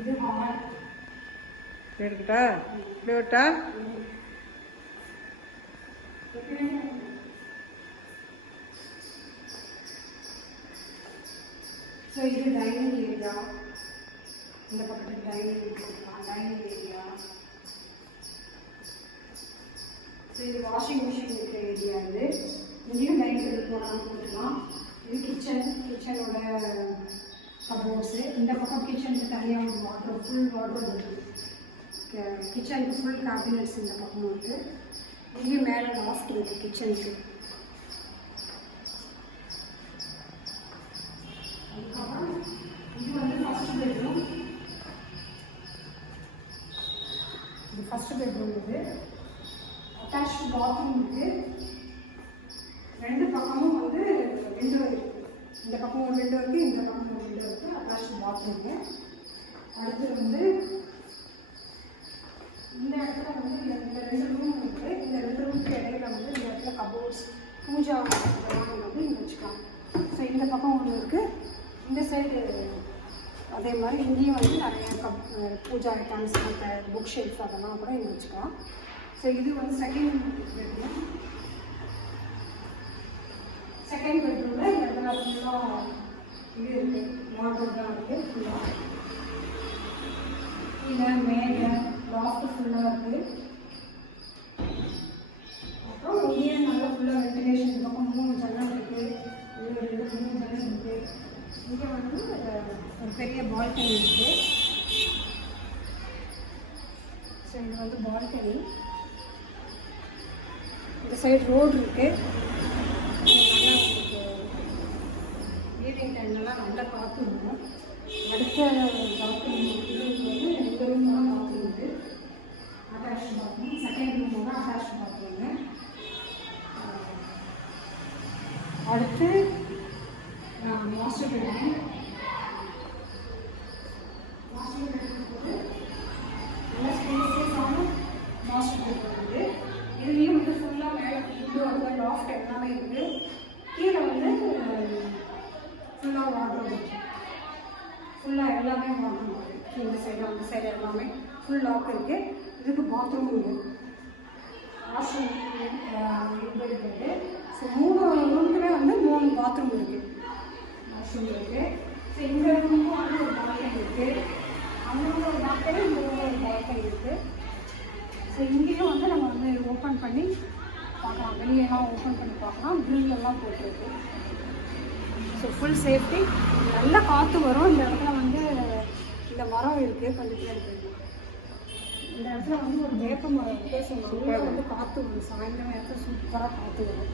இது ஹால். எடுக்கட்டா? இப்படி விட்டா? ஸோ இது டைனிங் ஏரியா. இந்த பக்கத்தில் டைனிங் ஏரியா. ஸோ இது வாஷிங் மிஷின் இருக்கிற ஏரியா. இது இங்கேயும் டைனிங் டேபிள் போடலாம் போட்டுக்கலாம். இது கிச்சனோட கபோர்ட்ஸு. இந்த பக்கம் கிச்சனுக்கு தனியாக ஒரு வாட்ரோப், ஃபுல் வாட்ரோப் இருக்குது. கிச்சனுக்கு ஃபுல் கேபினட்ஸ் இந்த பக்கம் இருக்குது. இங்கேயும் மேலே லாஃப்ட் இருக்குது கிச்சனுக்கு. அதுக்கப்புறம் இது வந்து ஃபஸ்ட் பெட்ரூம். இது ஃபஸ்ட் பெட்ரூம். இது அட்டாச் பாத்ரூம் இருக்குது. ரெண்டு பக்கமும் வந்து விண்டோ இருக்குது. இந்த பக்கம் ஒரு விண்டோ இருக்குது, இந்த பக்கம் ஒரு விண்டோ இருக்குது. Attach bathroom. அடுத்து வந்து இந்த இடத்துல வந்து இந்த ரெண்டு ரூம் இருக்குது. இந்த ரெண்டு ரூமுக்கு இடையில வந்து இந்த இடத்துல கபோர்ட்ஸ், பூஜா இதெல்லாம் வந்து இங்கே வச்சுக்கலாம். ஸோ இந்த பக்கம் ஒன்று இருக்குது. இந்த சைடு அதே மாதிரி இங்கேயும் வந்து நிறைய பூஜா ஐட்டம்ஸ், புக் ஷெல்ஃப் அதெல்லாம் கூட இங்கே வச்சுக்கலாம். ஸோ இது வந்து செகண்ட் பெட்ரூம். செகண்ட் பெட்ரூமில் இந்த இடத்துல ஃபுல்லாக இது இருக்குது, வார்ட்ரோப் தான் இருக்குது. ஃபுல்லாக கீழே மேலே லாஃப்ட் ஃபுல்லாக இருக்குது. அப்புறம் இங்கேயே நல்லா ஃபுல்லாக வென்டிலேஷன். இந்த பக்கம் 3 ஜன்னல் இருக்குது. இங்கே 2 3 ஜன்னல் இருக்குது. இங்கே வந்து ஒரு பெரிய பால்கனி இருக்குது. ஸோ இது வந்து பால்கனி. இந்த சைடு ரோடு இருக்குது. ஈவினிங் டைம்லலாம் நல்லா காற்று இருக்கும். அடுத்த பால்கனி வந்து 2 ரூம் தான் காற்று இருக்குது. Attach bathroom. செகண்ட் ரூம் வந்து அட்டாச் பாத்ரூமு. அடுத்து மாஸ்டர் பெட்ரூம். மாஸ்டர் பெட்ரூம் வந்து நல்லா ஸ்பேஸியஸான மாஸ்டர் பெட்ரூம் வந்து. இதுலேயும் வந்து ஃபுல்லாக மேலே விண்டோ வந்து லாஃப்ட் எல்லாமே இருக்குது. கீழே வந்து ஃபுல்லாக வார்ட்ரோப், ஃபுல்லாக எல்லாமே வார்ட்ரோப் இருக்குது. இந்த சைடு அந்த சைடு எல்லாமே ஃபுல் லாக் இருக்குது. இதுக்கு பாத்ரூம் இருக்குது. வாஷ்ரூம் இருக்குது. ஸோ 3 ரூமுக்குமே வந்து 3 பாத்ரூம் இருக்குது. வாஷ்ரூம் இருக்குது. ஸோ இந்த ரூமுக்கும் வந்து ஒரு பால்கனி இருக்குது. அந்த ஒரு பால்கனி, இந்த ஒரு பால்கனி இருக்குது. ஸோ இங்கேயும் வந்து நம்ம வந்து ஓப்பன் பண்ணி பார்க்கலாம். வெளியெல்லாம் ஓப்பன் பண்ணி பார்க்கலாம். க்ரில்லெல்லாம் போட்டிருக்கு. So full safety. நல்லா காற்று வரும். இந்த இடத்துல வந்து இந்த மரம் இருக்குது. கொஞ்சம் பேர் இருக்குது. இந்த இடத்துல வந்து ஒரு வேப்ப மரம் இருக்குது. ஸோ நல்லா வந்து காற்று வரும். சாயந்தரம் நேரத்தில் சூப்பராக காற்று வரும்.